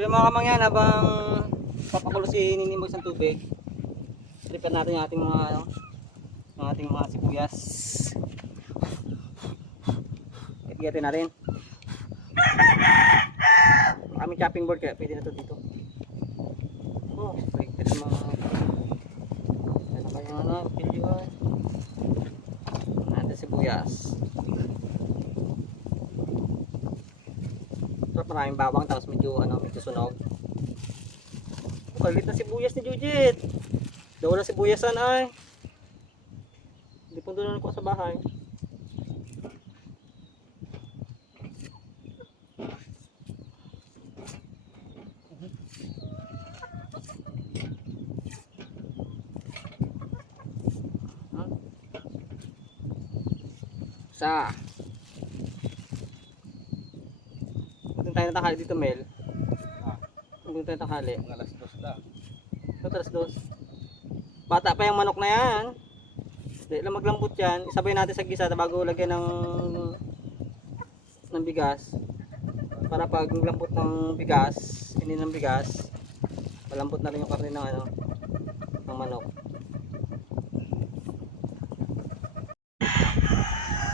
So yung mga kamangyan, habang papakulo si Ninimog ng tubig, prepare natin yung ating mga ano, yung ating mga sibuyas. Itigatin natin. Kami chopping board kaya pwede na to dito. Oh, pwede na mga ano ba yung ano, video. Natin sibuyas. So maraming bawang tapos medyo ano, medyo sunog. Kalit na sibuyas ni Jujit. Daw na sibuyasan ay. Hindi po doon ko sa bahay. Sa. Kung tayo natakali dito, Mel. Kung tayo natakali. Mga alas dos lang. Ito, talas dos. Bata pa yung manok na yan. Hindi lang maglambot yan. Isabay natin sa gisa bago lagyan ng ng bigas. Para pag lambot ng bigas, hindi ng bigas, malambot na rin yung karne ng ano, ng manok.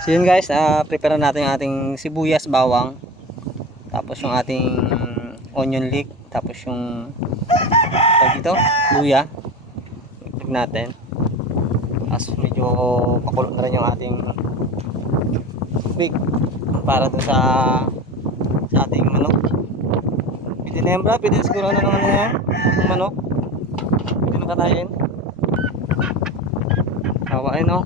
So yun guys, ah prepare natin yung ating sibuyas, bawang. Tapos yung ating onion leek, tapos yung dito, luya. Tignan natin. Tapos medyo pakulo na rin yung ating tubig para dun sa sa ating manok. Pwede na bro, pwede na siguro ng ano yan, ng manok. Pwede na katayin. Hawain no.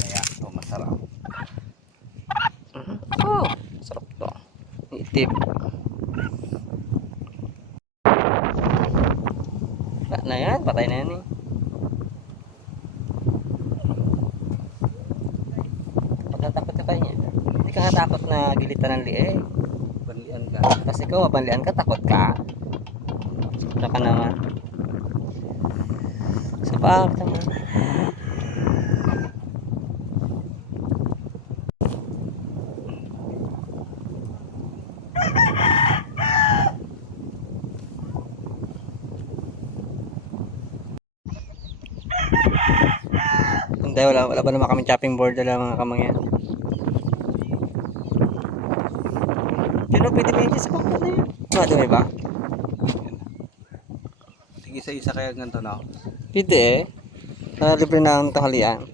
Kaya ito masarap. Oh, sarap to. Wala na yan, patay na yan eh. Pagkatakot ka pa niya. Hindi ka nga takot na gilitan ng liig. Banlian ka. Kasi ikaw, mabanlian ka, takot ka. Sobra ka naman. Sa pa, Hindi, wala, wala ba naman kami chopping board wala mga kamangyan. Pero pwede ba yun sa bangka na yun? Madumi ba? Sige sa isa kaya ganito na. Pwede eh. Uh, libre na ang tanghalian.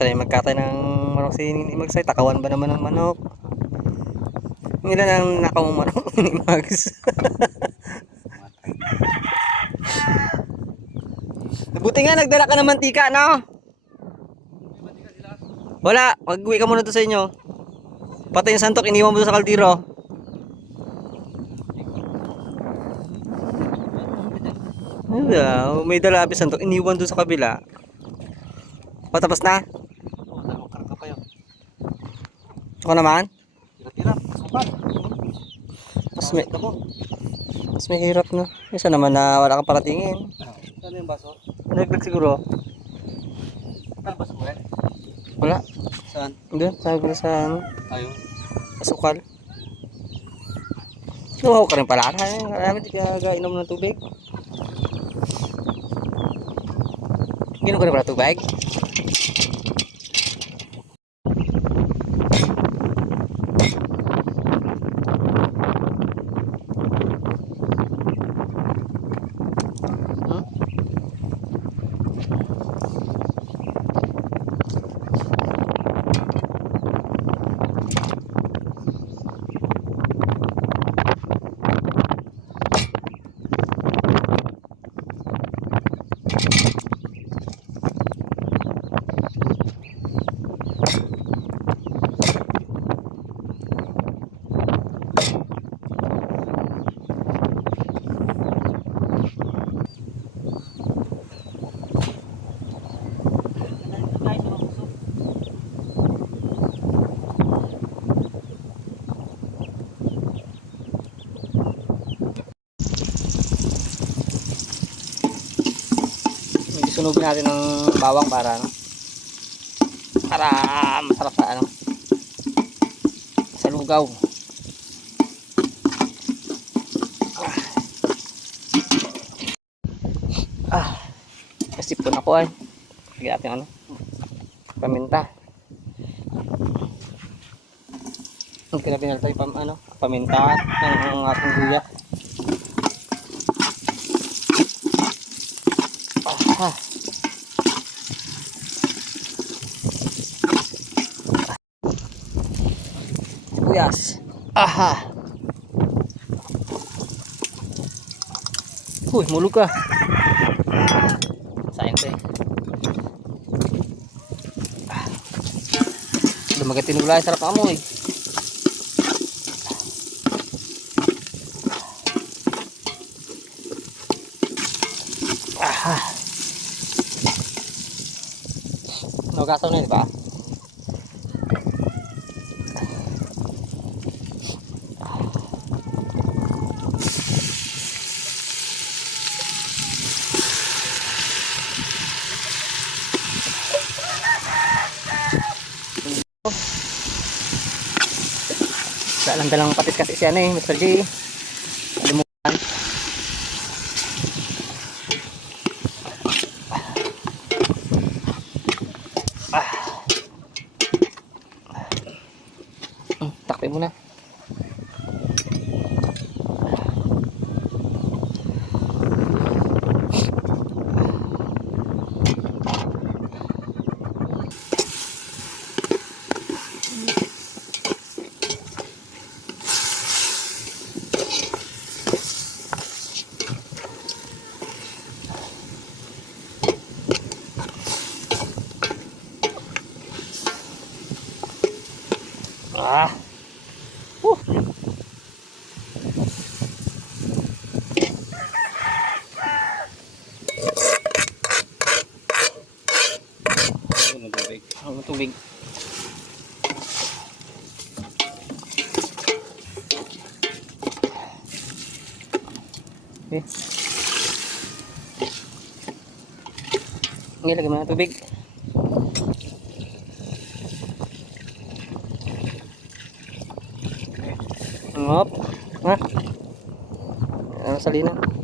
Sanay magkatay ng manok si Magsay. Takawan ba naman ng manok? Yung ilan ang nakaw mong manok ni Mags? Buti nga nagdala ka ng mantika, no? Wala, pag-uwi ka muna to sa inyo. Patay yung santok, iniwan mo sa kaldiro. Wala, may dalabi santok, iniwan doon sa kabila. Patapos na? Oo, dalawang karga pa yun. Ako naman? Tira-tira. Sukat. Mas may, mas may hirap na. Isa naman na wala kang paratingin. Ano yung baso? Naglag siguro. Ano baso mo eh? Wala. Saan? Doon, sabi ko sa ano, Ayun. asukal. Lumaw ka rin pala. Marami di ka inom ng tubig. Ginom ka rin pala tubig? Susunugin natin ng bawang para ano, para masarap sa ano, sa lugaw. Ah, kasi po na ko ay. Lagyan natin ano, paminta. Ang kinabinal tayo pam, ano, paminta ng, ng ating luya. Aha. Uy, mulog ka. Sayang to eh. Ah. Lumagat tinulay, sarap amoy. Aha. Nugasaw na? Dalang dalang patis kasi siya na eh, Mr. G. Ah. Uh. Ano ng tubig? Ang tubig. Okay. Ngilagay mo ng tubig. Ngop. Ha? Ano salina?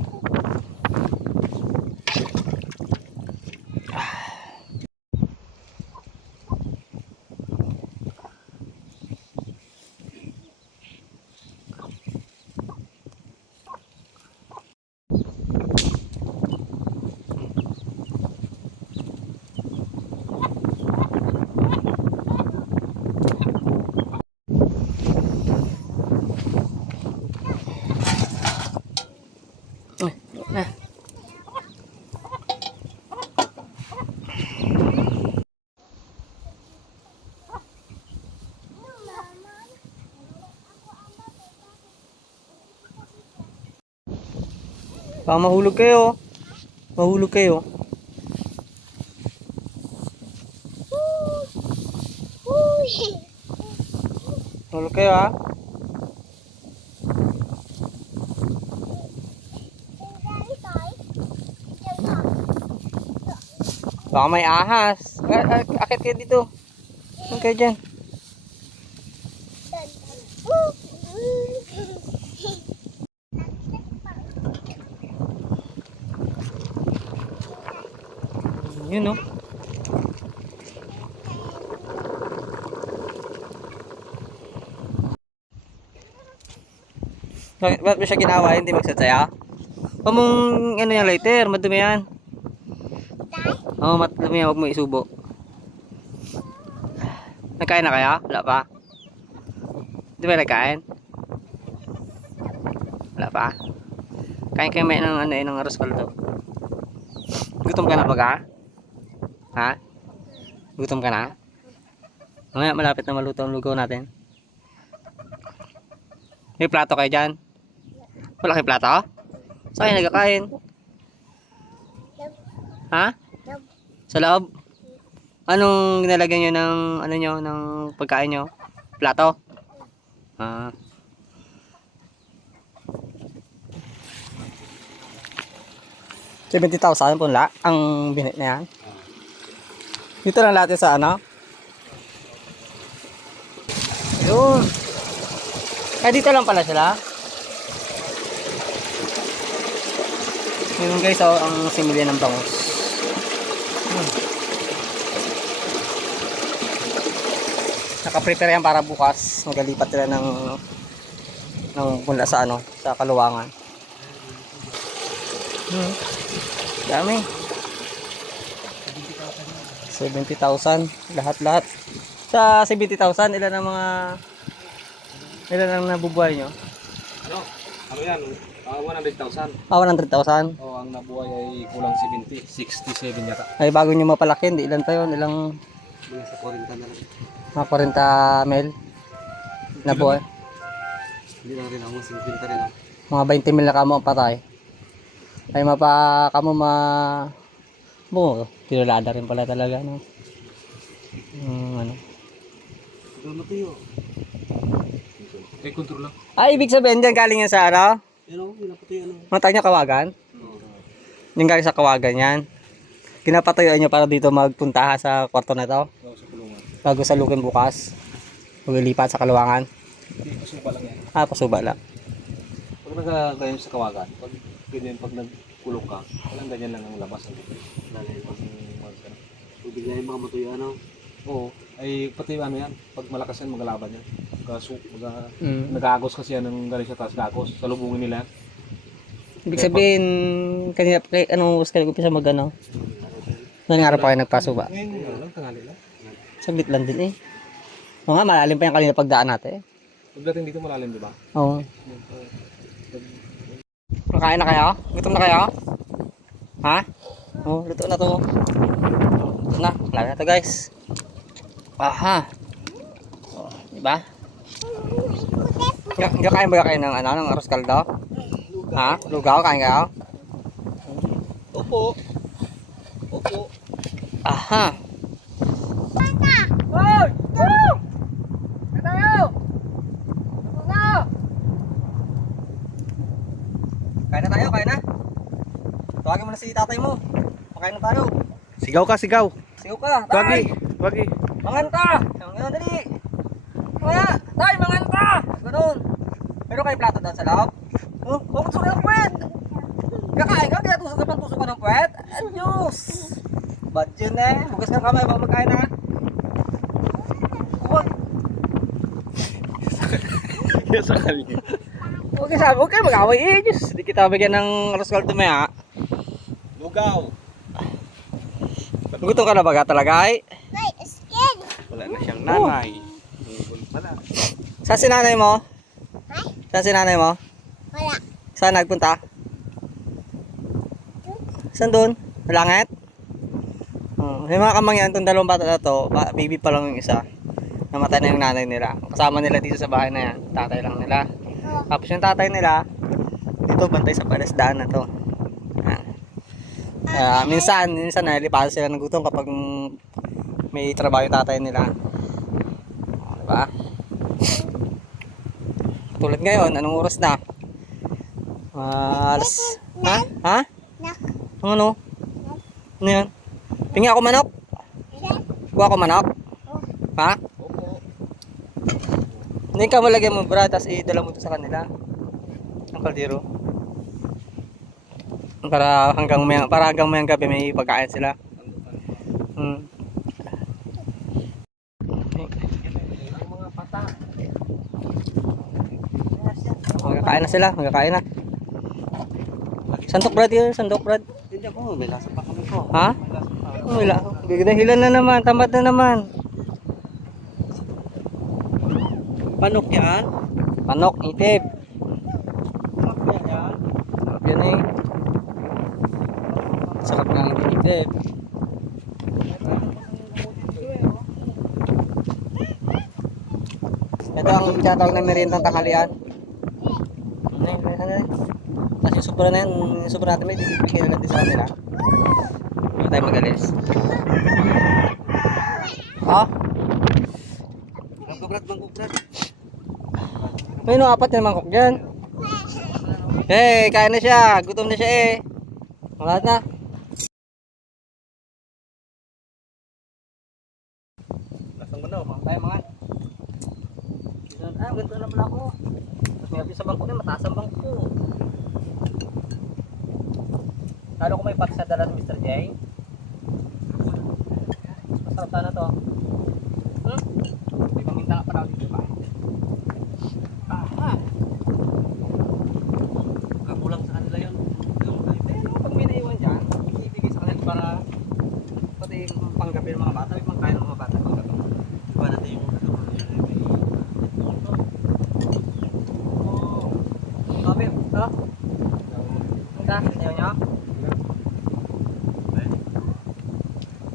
Baka mahulog kayo. Mahulog kayo. Mahulog kayo ha. Baka may ahas. Akit kayo dito. Saan kayo dyan? Yun no. Bakit ba't mo siya ginawa? Hindi magsatsaya? Pamong ano yan lighter, madumi yan. Oo, oh, madumi yan, huwag mo isubo. Nagkain na kaya? Wala pa? Di ba nagkain? Wala pa? Kain kayo may ng ano eh, ng arroz kaldo. Gutom ka na ba ka? Ha? Gutom ka na? Mamaya malapit na maluto ang lugaw natin. May plato kayo dyan? Wala plato? Saan kayo nagkakain? Ha? Sa loob? Anong ginalagyan nyo ng ano nyo, ng pagkain nyo? Plato? Ah. 70,000 punla ang binit na yan. Dito lang yun sa ano? Yun. Ay, dito lang pala sila. Yun guys, oh, ang similya ng bangus. Hmm. Nakaprepare yan para bukas. Magalipat sila ng ng mula sa ano, sa kaluwangan. Hmm. Dami. 70,000 lahat-lahat. Sa 70,000 ilan ang mga ilan ang nabubuhay nyo? Ano? Ano yan? Ah, 100,000. Ah, 100,000. Oh, ang nabuhay ay kulang 70. 67 yata. Ay bago nyo mapalaki, di ilan pa yon Ilang Mga sa 40 na lang. mga 40 mil nabuhay. Hindi na rin ako. 50 rin ako. Mga 20 mil na kamo ang patay. Ay mapa kamo ma Bo, tinulada rin pala talaga no. Mm, ano. Ito na tayo. Eh, control lang. Ah, ibig sabihin dyan galing yan sa ano? Yan o, pinapatay ano. Matag niya kawagan? Oo. Yung galing sa kawagan yan. Kinapatayuan nyo para dito magpunta sa kwarto na to. Oo, sa kulungan. Bago sa lukin bukas. Maglilipat sa kaluwangan. Hindi, pasuba lang yan. Ah, pasuba lang. Pag nagagayon sa kawagan, pag ganyan, pag nagkulong ka, walang ganyan lang ang labas. Lalo yung pag mag Tubig na yung mga matuyo, ano? Oo. Ay, pati ano yan, pag malakas yan, magalaban yan. Kaso, mag Mm. nag-agos kasi yan ng galing sa taas gagos. Salubungin nila yan. Ibig sabihin, kanina pa kayo, anong oras kayo umpisa mag ano? Nangyari pa kayo nagpasuba? Ngayon, ano lang, tangali lang. Saglit lang din eh. Oo nga, malalim pa yung kanina pagdaan natin eh. Pagdating dito malalim, di ba? Oo. Nakain na kayo? Gutom na kayo? Ha? Oo, luto na to. Luto na. Wala na to guys. Aha. Oh, diba? Nga kain ba kayo ng ano, ng arroz kaldo? Ha? Lugaw, kain kayo? Opo. Opo. Aha. Hoy! Woo! Tayo! Na! Kain na tayo, kain na. Tawagin mo na si tatay mo. Pakain na tayo. Sigaw ka, sigaw. Sigaw ka, tay! Wagi. Mangan ka! Mangan, dali! Kaya, tay, mangan ka! Ganun. Pero kayo plato doon sa loob? Oh, huwag suka ng puwet! Kakain ka, kaya tusok ka pang tusok ka ng puwet? Adios! Bad yun eh. Bukas ka kamay, baka magkain na. Huwag, Kaya sa kanya. huwag kayo sabi, huwag kayo mag-away eh. Diyos, hindi kita bigyan ng arroz caldo Lugaw. Gutom ka na baga talaga ay? Wala na siyang nanay. Nungol pala. Saan si nanay mo? Saan si nanay mo? Wala. Saan nagpunta? Saan doon? Langit? Oh, yung mga kamangyan, itong dalawang bata na to, ba- baby pa lang yung isa. Namatay na yung nanay nila. Kasama nila dito sa bahay na yan. Tatay lang nila. Tapos yung tatay nila, dito bantay sa palesdaan na to. Kaya minsan, minsan nalilipasan sila ng gutom kapag may trabaho yung tatay nila. Diba? Tulad ngayon, anong oras na? Ah, alas... Ha? Ha? Ang ano? Ano yan? Pingi ako manok? Kuha ako manok? Ha? Hindi ka malagyan mo bra, tapos idala mo ito sa kanila. Ang kaldero. Para hanggang may, para hanggang mayang gabi may pagkain sila. Hmm. Pata. Magkakain na sila, magkakain na. Sandok brad yun, sandok brad. Hindi ako, may lasa pa kami ko. Ha? May lasa pa. Hilan na naman, tamad na naman. Panok yan? Manok, itip. Panok yan? Sarap yan eh. Sarap itip. Ito ang tinatawag na meriendang tanghalian. Ano yun? Ano yun? Tapos yung supra na yun, yung supra natin may bibigyan na natin sa kanila. Hindi tayo magalis. Ha? Mangkukrat, mangkukrat. May no, apat na mangkok dyan. Eh, kain na siya. Gutom na siya eh. Lahat na. Lasang mo na, mga Tayo mga. Ah, ganito na pala ako. Tapos may sa bangko na, mataas ang bangko. Lalo ko may paksa dala ni Mr. J. Masarap sana to. Hmm? May paminta nga pala dito ba? Ah, Kakulang sa kanila yun. pero pag may naiwan dyan, ibigay sa kanila para pati yung panggabi ng mga bata, yung pangkain ng mga bata. Panggabi. Iba natin yung nagkaroon yun. Oh. Sabi, ito. Ito, ayaw nyo?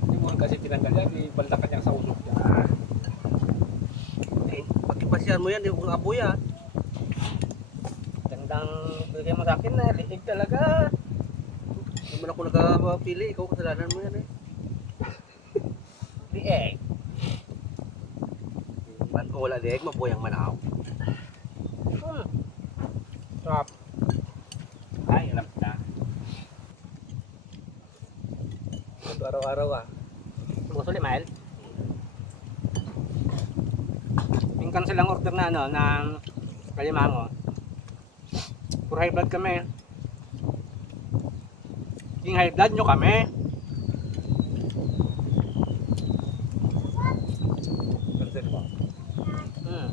Hindi mo kasi tinanggal yan, ibaldakan niya sa usok niya. Eh, Pag ipasyan mo yan, di ko aboy ah. Gandang bigay mo sa akin na, liig talaga. Hindi mo na ako nagpapili, ikaw kasalanan mo yan eh. Liig. Ba't kung wala leeg, mabuhay ang manaw. Hmm. Sarap. Ay, alam na. Araw-araw ah. Yung cancel ang order na ano, ng kalimango. Puro high blood kami. Yung high blood nyo kami. Mo. Hmm.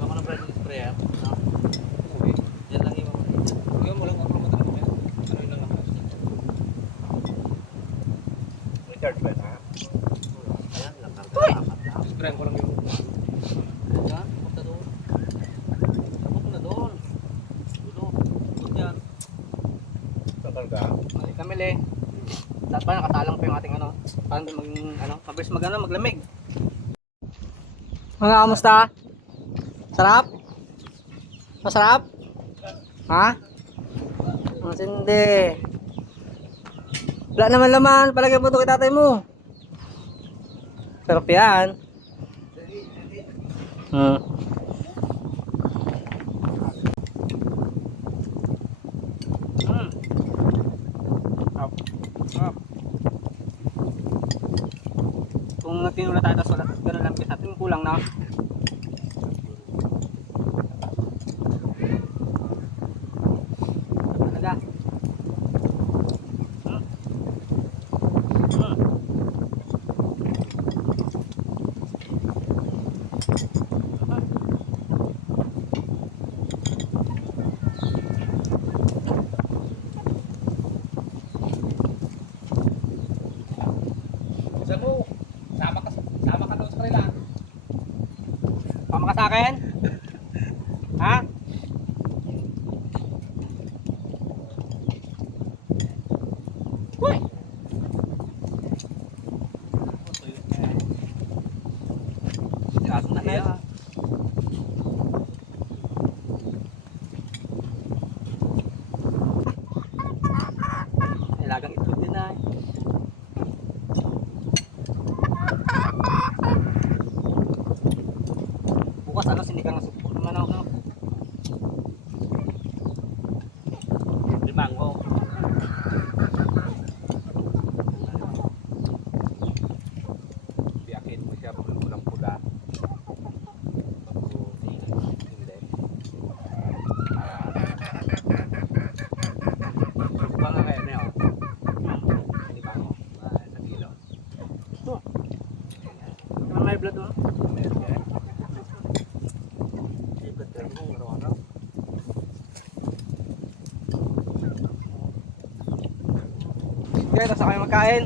Ako na spray ah. Okay. Yan lang yung Yung mo lang ako matang mo yan. Ano yun lang ako. Ba na? Ayan lang. Uy! Spray ko lang yung Ayan, punta doon. Tapos na doon. Dulo. Doon yan. Balik kami le. Dapat pa nakasalang pa yung ating ano. Parang mag, ano, mabilis mag ano, maglamig. Mga kamusta? Sarap? Masarap? Ha? Ang sindi. Wala naman laman. Palagay mo ito kay tatay mo. Sarap yan. Hmm. Hmm. Sarap. Sarap. Kung tinula tayo tapos wala, ganun lang natin, kulang na. Ano, sinigang na Okay, tapos kayo magkain.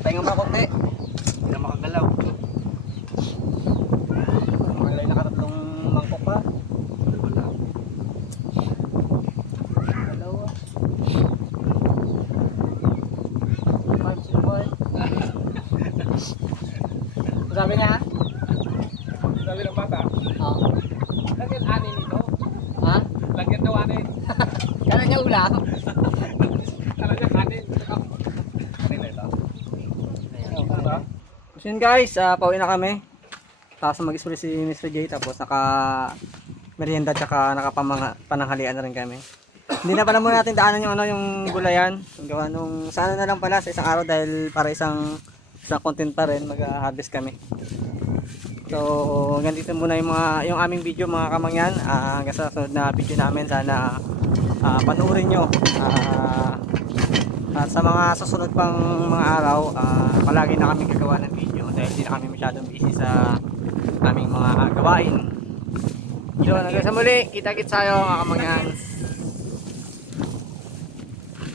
Pahinga mo konti. Hindi na makagalaw. Magalay na katatlong mangkok pa. Wala. Dalawa. Five, six, five. Sabi niya, Sabi ng bata, oh. lagyan anin ito. ha? Lagyan daw anin. Kaya niya ulam. Talagang anin. Kanila ito. So yun guys, uh, pauwi na kami. tapos mag-spray si Mr. J tapos naka merienda tsaka nakapamanga pananghalian na rin kami. Hindi na pala muna natin daanan yung ano yung gulayan. Yung gawa nung sa ano na lang pala sa isang araw dahil para isang isang content pa rin mag-harvest kami. So, hanggang dito muna yung mga yung aming video mga kamangyan. Ah, hanggang sa sunod na video namin sana ah, panoorin nyo. Ah, at sa mga susunod pang mga araw, ah, palagi na kami gagawa ng video dahil hindi na kami masyadong busy sa aming mga gawain. So, hanggang sa muli, kita-kits tayo mga kamangyan.